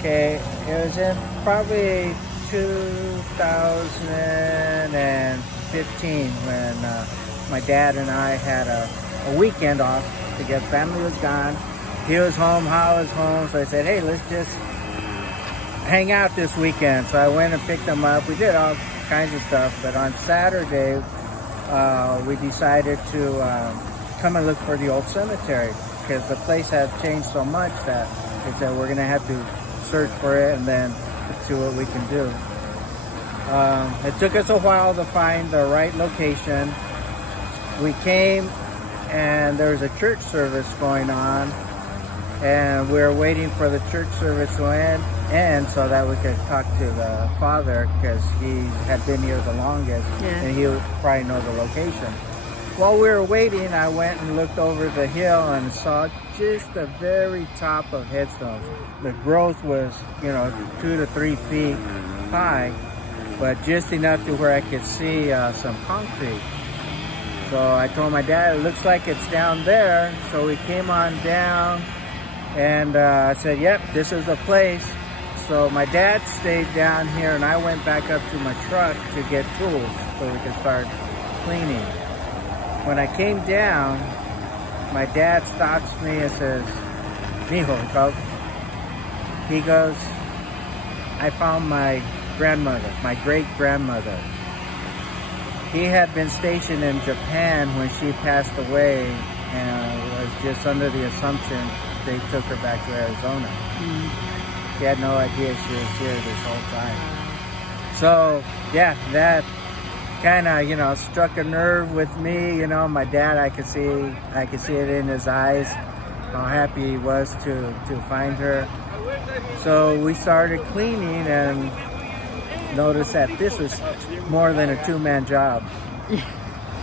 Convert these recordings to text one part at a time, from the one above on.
Okay, it was in probably 2015 when my dad and I had a weekend off because family was gone. He was home, I was home, so I said, hey, let's just hang out this weekend. So I went and picked him up. We did all kinds of stuff, but on Saturday, we decided to come and look for the old cemetery because the place had changed so much that we said we're going to have to search for it and then see what we can do. It took us a while to find the right location. We came and there was a church service going on, and we were waiting for the church service to end so that we could talk to the father because he had been here the longest and he would probably know the location. While we were waiting, I went and looked over the hill and saw just the very top of headstones. The growth was, 2 to 3 feet high, but just enough to where I could see some concrete. So I told my dad, it looks like it's down there. So we came on down and I said, yep, this is the place. So my dad stayed down here and I went back up to my truck to get tools so we could start cleaning. When I came down, my dad stops me and says, Mijo, he goes, I found my grandmother, my great-grandmother. He had been stationed in Japan when she passed away and was just under the assumption they took her back to Arizona. She had no idea she was here this whole time. So, yeah, that kind of, struck a nerve with me. My dad, I could see it in his eyes, how happy he was to find her. So we started cleaning and noticed that this was more than a two-man job.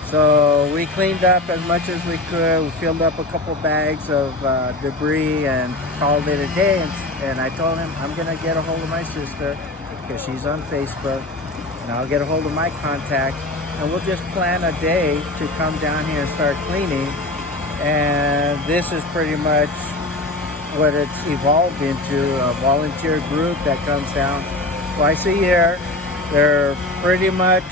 So we cleaned up as much as we could. We filled up a couple bags of debris and called it a day. And I told him, I'm going to get a hold of my sister because she's on Facebook. And I'll get a hold of my contact. And we'll just plan a day to come down here and start cleaning. And this is pretty much what it's evolved into, a volunteer group that comes down twice a year. They're pretty much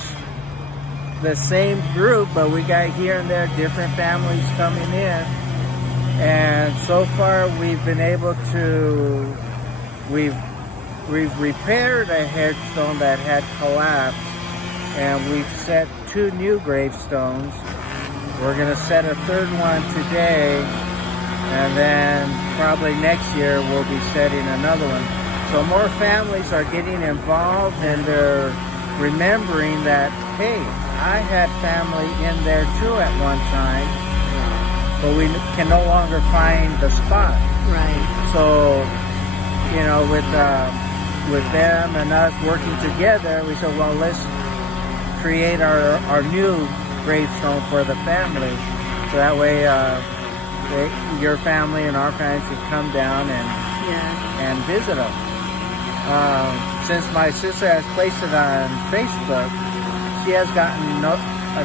the same group, but we got here and there different families coming in. And so far we've been able to, we've repaired a headstone that had collapsed, and we've set 2 new gravestones. We're going to set a 3rd one today, and then probably next year we'll be setting another one. So more families are getting involved, and they're remembering that, hey, I had family in there too at one time, but we can no longer find the spot. Right. So, with them and us working together, we said, well, let's create our new gravestone for the family. So that way, your family and our family can come down and visit them. Since my sister has placed it on Facebook, she has gotten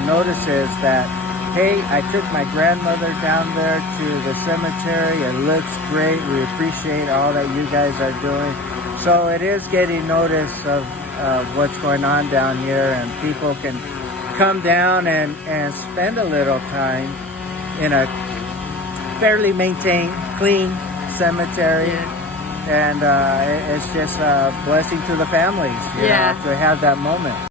notices that, hey, I took my grandmother down there to the cemetery. It looks great. We appreciate all that you guys are doing. So it is getting notice of what's going on down here, and people can come down and spend a little time in a fairly maintained, clean cemetery. And it's just a blessing to the families, to have that moment.